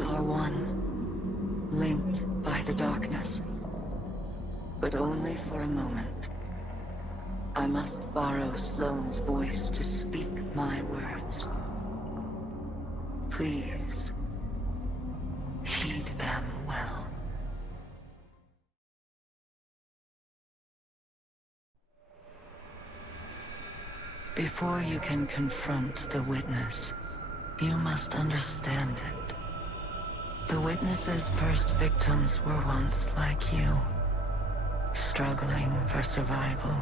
worlds are one, linked by the darkness. But only for a moment. I must borrow Sloane's voice to speak my words. Please, heed them well. Before you can confront the witness, you must understand it. The witness's first victims were once like you, struggling for survival,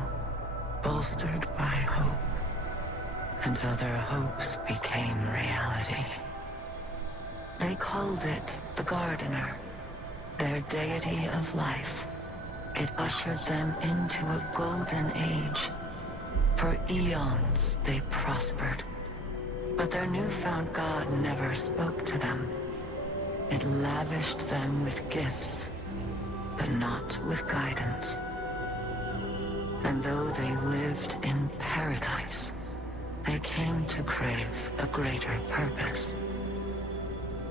bolstered by hope, until their hopes became reality. They called it the Gardener, their deity of life. It ushered them into a golden age. For eons they prospered, but their newfound god never spoke to them. It lavished them with gifts, but not with guidance. And though they lived in paradise, they came to crave a greater purpose.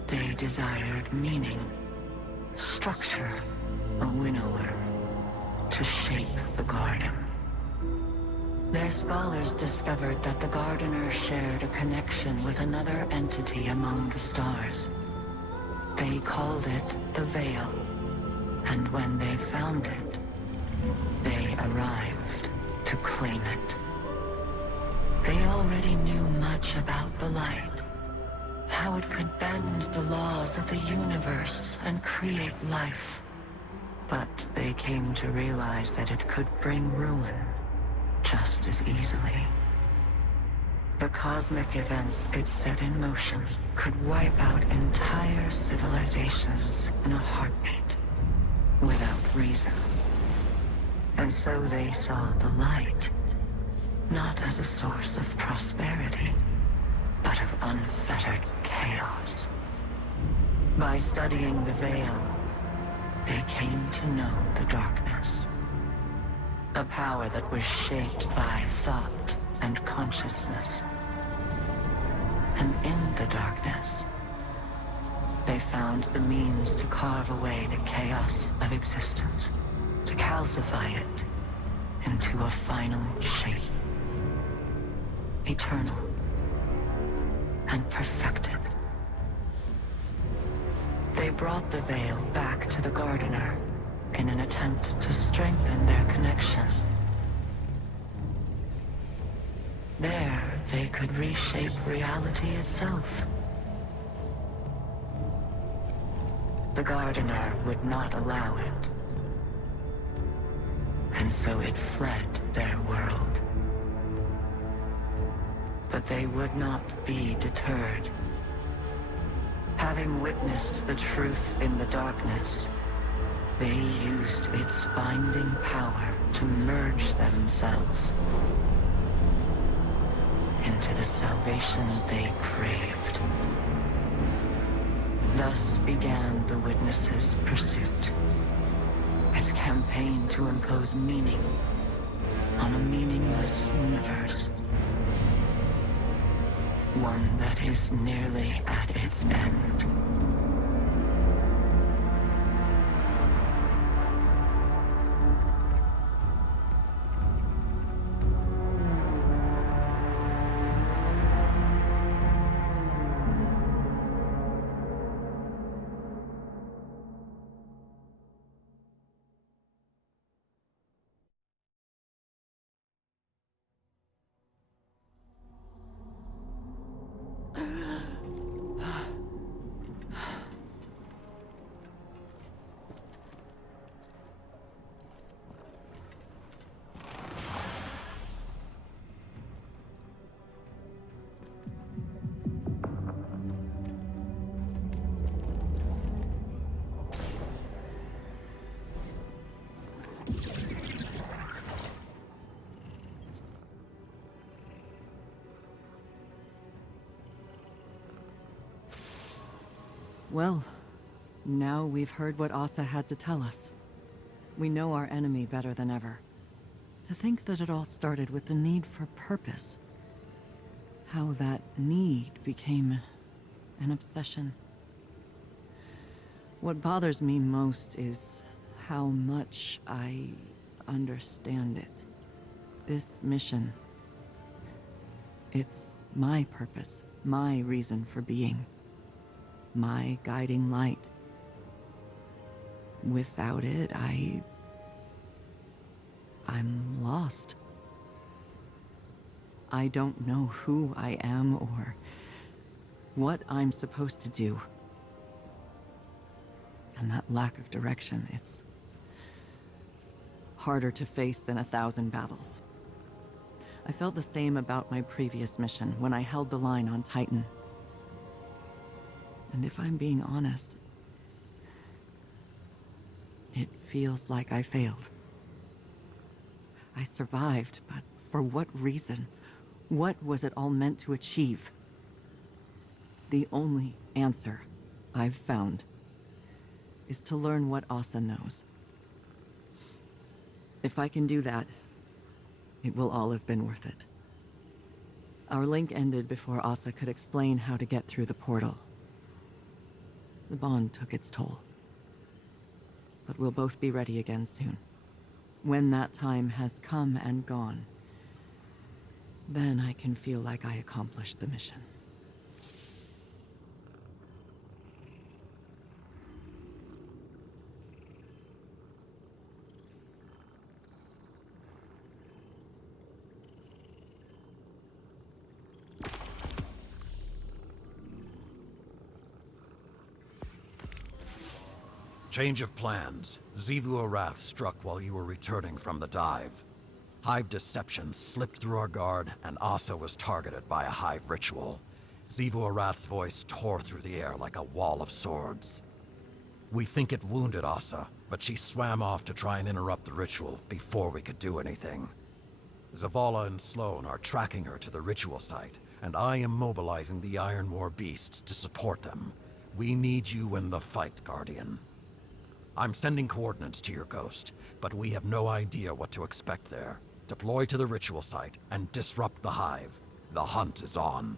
They desired meaning, structure, a winnower, to shape the garden. Their scholars discovered that the Gardener shared a connection with another entity among the stars. They called it the Veil, and when they found it, they arrived to claim it. They already knew much about the light, how it could bend the laws of the universe and create life. But they came to realize that it could bring ruin just as easily. The cosmic events it set in motion could wipe out entire civilizations in a heartbeat, without reason. And so they saw the light, not as a source of prosperity, but of unfettered chaos. By studying the Veil, they came to know the darkness. A power that was shaped by thought and consciousness. And in the darkness, they found the means to carve away the chaos of existence, to calcify it into a final shape. Eternal and perfected. They brought the Veil back to the Gardener in an attempt to strengthen their connection. There, they could reshape reality itself. The Gardener would not allow it, and so it fled their world. But they would not be deterred. Having witnessed the truth in the darkness, they used its binding power to merge themselves into the salvation they craved. Thus began the Witness's pursuit, its campaign to impose meaning on a meaningless universe. One that is nearly at its end. Well, now we've heard what Asa had to tell us. We know our enemy better than ever. To think that it all started with the need for purpose. How that need became an obsession. What bothers me most is how much I understand it. This mission, it's my purpose, my reason for being, my guiding light. Without it, I'm lost. I don't know who I am or what I'm supposed to do. And that lack of direction, it's harder to face than 1,000 battles. I felt the same about my previous mission when I held the line on Titan. And if I'm being honest, it feels like I failed. I survived, but for what reason? What was it all meant to achieve? The only answer I've found is to learn what Asa knows. If I can do that, it will all have been worth it. Our link ended before Asa could explain how to get through the portal. The bond took its toll. But we'll both be ready again soon. When that time has come and gone, then I can feel like I accomplished the mission. Change of plans. Xivu Arath struck while you were returning from the dive. Hive deception slipped through our guard, and Asa was targeted by a Hive ritual. Xivu Arath's voice tore through the air like a wall of swords. We think it wounded Asa, but she swam off to try and interrupt the ritual before we could do anything. Zavala and Sloane are tracking her to the ritual site, and I am mobilizing the Iron War beasts to support them. We need you in the fight, Guardian. I'm sending coordinates to your Ghost, but we have no idea what to expect there. Deploy to the ritual site and disrupt the Hive. The hunt is on.